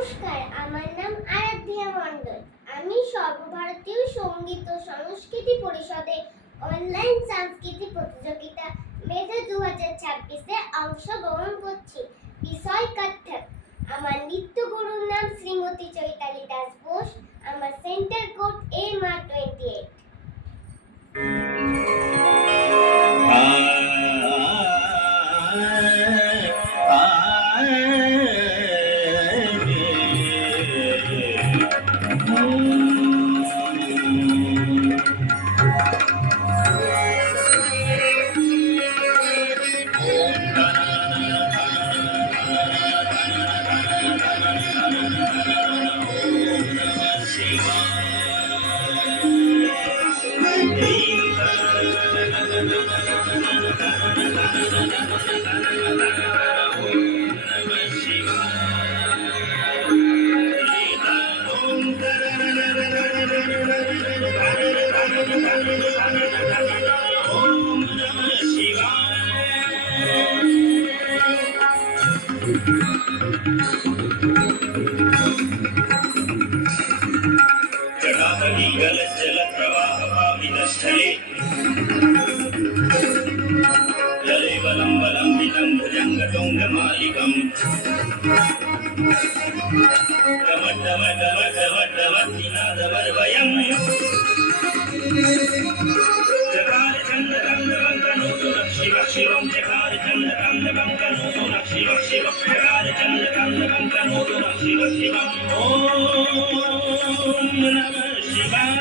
নমস্কার, আমার নাম আরাধ্যা মণ্ডল। আমি সর্বভারতীয় সঙ্গীত ও সংস্কৃতি পরিষদে অনলাইন সাংস্কৃতিক প্রতিযোগিতা মেধা 2026-এ অংশগ্রহণ করছি। বিষয় কত্থক। আমার নৃত্য গুরুর নাম শ্রীমতী চৈতালি দাস বোস। আমার সেন্টার কোড MR28। जटातलीगलज्जलप्रवाहपावितस्थले जलेवलं वलम्बितं भुजङ्गतुङ्गमालिकम् डमड्डमड्डमड्डमड्डमड्डिनादवर्वयम् जकारचण्डकन्दकङ्कणोतुनः शिवः शिवं जकारचण्डकन्दकङ्कणोतुनः शिवः शिवः जकारचण्डकन्दकङ्कणोतुनः शिवः शिवम् ॐ नमः शिवाय।